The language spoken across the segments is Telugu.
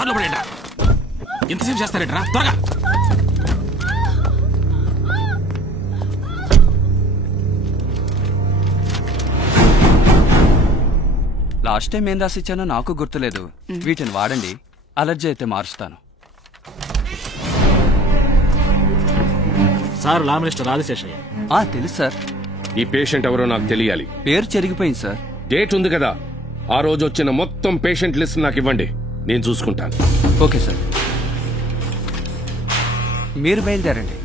కార్లో పడేట. ఎంతసేపు చేస్తారేట్రా? త్వరగా. లాస్ట్ టైం ఏం రాసిచ్చానో నాకు గుర్తులేదు. వీటిని వాడండి, అలర్జీ అయితే మారుస్తాను. Sir law minister Adiseshaiah. తెలుసు సార్. ఈ పేషెంట్ ఎవరో నాకు తెలియాలి. పేరు చెరిగిపోయింది సార్. డేట్ ఉంది కదా, ఆ రోజు వచ్చిన మొత్తం పేషెంట్ లిస్ట్ నాకు ఇవ్వండి, నేను చూసుకుంటాను. ఓకే సార్, మీరు బయలుదేరండి.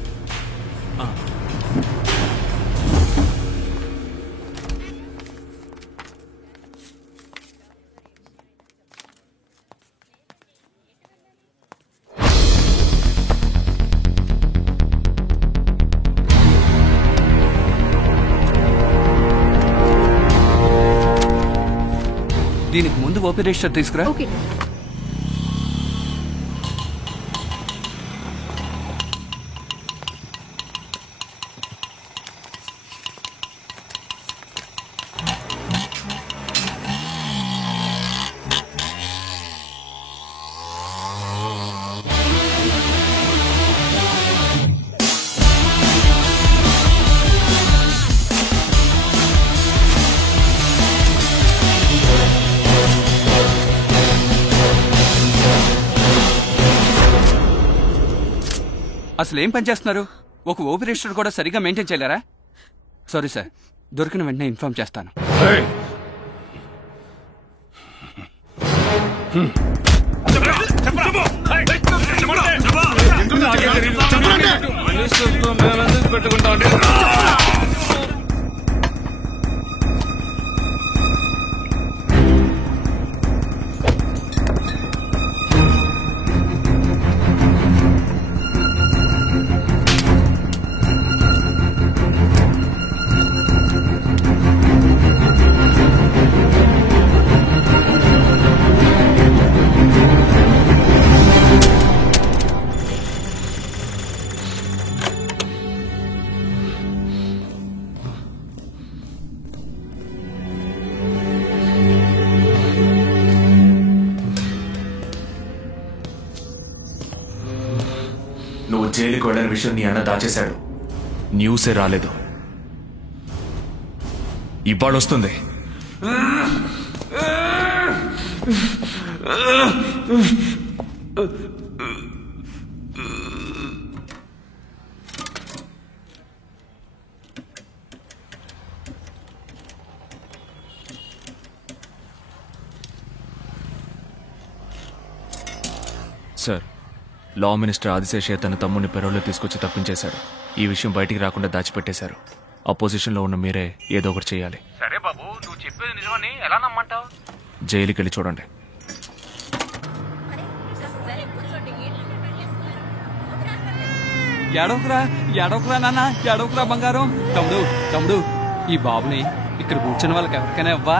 దీనికి ముందు ఓపీ రిజిస్టర్ తీసుకురా. ఓకే. అసలు ఏం పని చేస్తున్నారు? ఒక ఓపీ రిజిస్టర్ కూడా సరిగ్గా మెయింటైన్ చేయలేరా? సారీ సార్, దొరికిన వెంటనే ఇన్ఫార్మ్ చేస్తాను. నువ్వు జైలుకి వెళ్ళని విషయం నీ అన్న దాచేశాడు. న్యూసే రాలేదు. ఇవాళ వస్తుంది. సార్, లా మినిస్టర్ ఆదిశేషయ్య తన తమ్ముడిని పెరోల్లో తీసుకొచ్చి తప్పించేశాడు. ఈ విషయం బయటికి రాకుండా దాచిపెట్టేశారు. అపోజిషన్ లో ఉన్న మీరే ఏదో ఒకటి చేయాలి. సరే బాబు, నువ్వు చెప్పేది నిజమని ఎలా నమ్మంటావు? జైలుకి వెళ్ళి చూడండి. ఎడవకురా నాన్న, ఎడవకురా బంగారం. తమ్ముడు ఈ బాబుని ఇక్కడ కూర్చున్న వాళ్ళకి ఎవరికైనా ఇవ్వా.